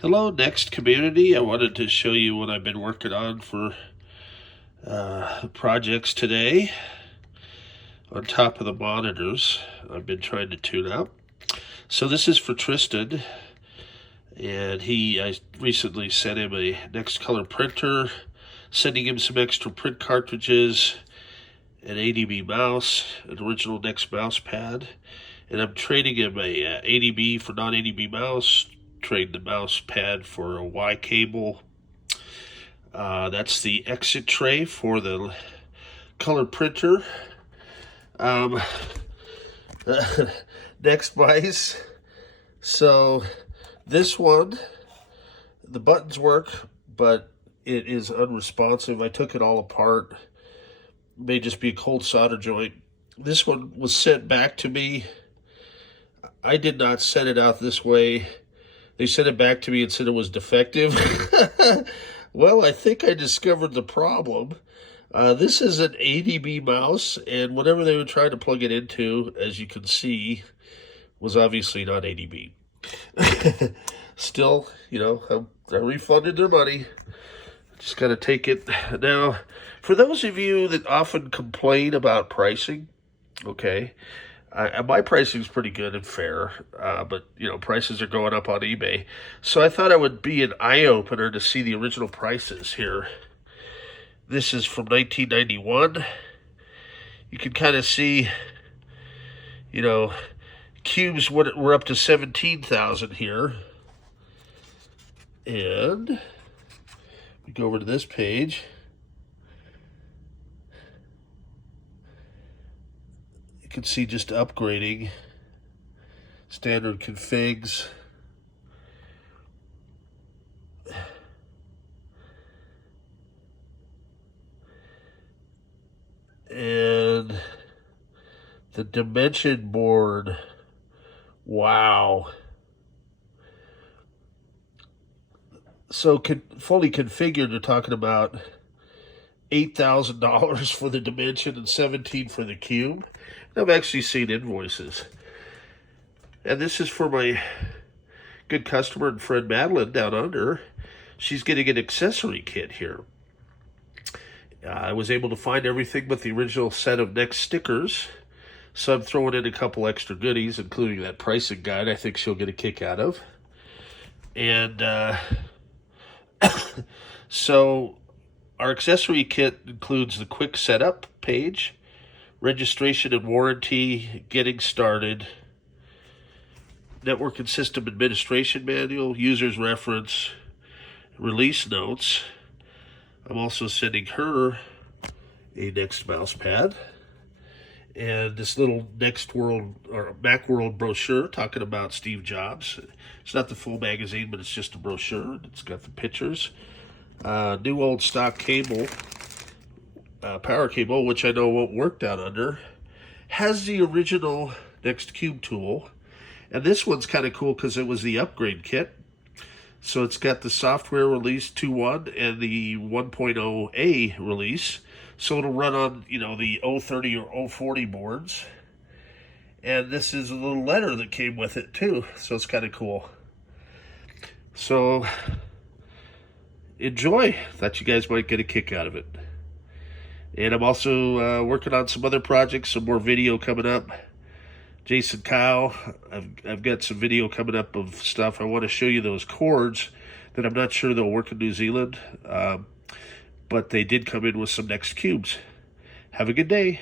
Hello, NeXT community. I wanted to show you what I've been working on for projects today. On top of the monitors, I've been trying to tune up. So this is for Tristan, and I recently sent him a NeXT color printer, sending him some extra print cartridges, an ADB mouse, an original NeXT mouse pad, and I'm trading him a ADB for non-ADB mouse. Trade the mouse pad for a Y cable. That's the exit tray for the color printer. NeXT mice. So this one, the buttons work, but it is unresponsive. I took it all apart. May just be a cold solder joint. This one was sent back to me. I did not send it out this way. They sent it back to me and said it was defective. Well, I think I discovered the problem. This is an ADB mouse, and whatever they were trying to plug it into, as you can see, was obviously not ADB. Still, I refunded their money. Just got to take it. Now, for those of you that often complain about pricing, okay, my pricing is pretty good and fair, but prices are going up on eBay. So I thought it would be an eye-opener to see the original prices here. This is from 1991. You can kind of see, cubes were up to 17,000 here. And we go over to this page. You can see just upgrading, standard configs. And the dimension board, wow. So fully configured, they're talking about $8,000 for the dimension and $17,000 for the cube. I've actually seen invoices. And this is for my good customer and friend Madeline down under. She's getting an accessory kit here. I was able to find everything but the original set of NeXT stickers. So I'm throwing in a couple extra goodies, including that pricing guide I think she'll get a kick out of. And so our accessory kit includes the quick setup page, registration and warranty, getting started, network and system administration manual, user's reference, release notes. I'm also sending her a NeXT mouse pad and this little NeXT World or Macworld brochure talking about Steve Jobs. It's not the full magazine, but it's just a brochure. It's got the pictures. New old stock cable, power cable, which I know won't work down under, has the original NeXT Cube tool. And this one's kind of cool because it was the upgrade kit. So it's got the software release 2.1 and the 1.0A release. So it'll run on, the 030 or 040 boards. And this is a little letter that came with it too. So it's kind of cool. So enjoy. Thought you guys might get a kick out of it. And I'm also working on some other projects, some more video coming up. Jason Kyle, I've got some video coming up of stuff. I want to show you those cords that I'm not sure they'll work in New Zealand, but they did come in with some NeXT cubes. Have a good day.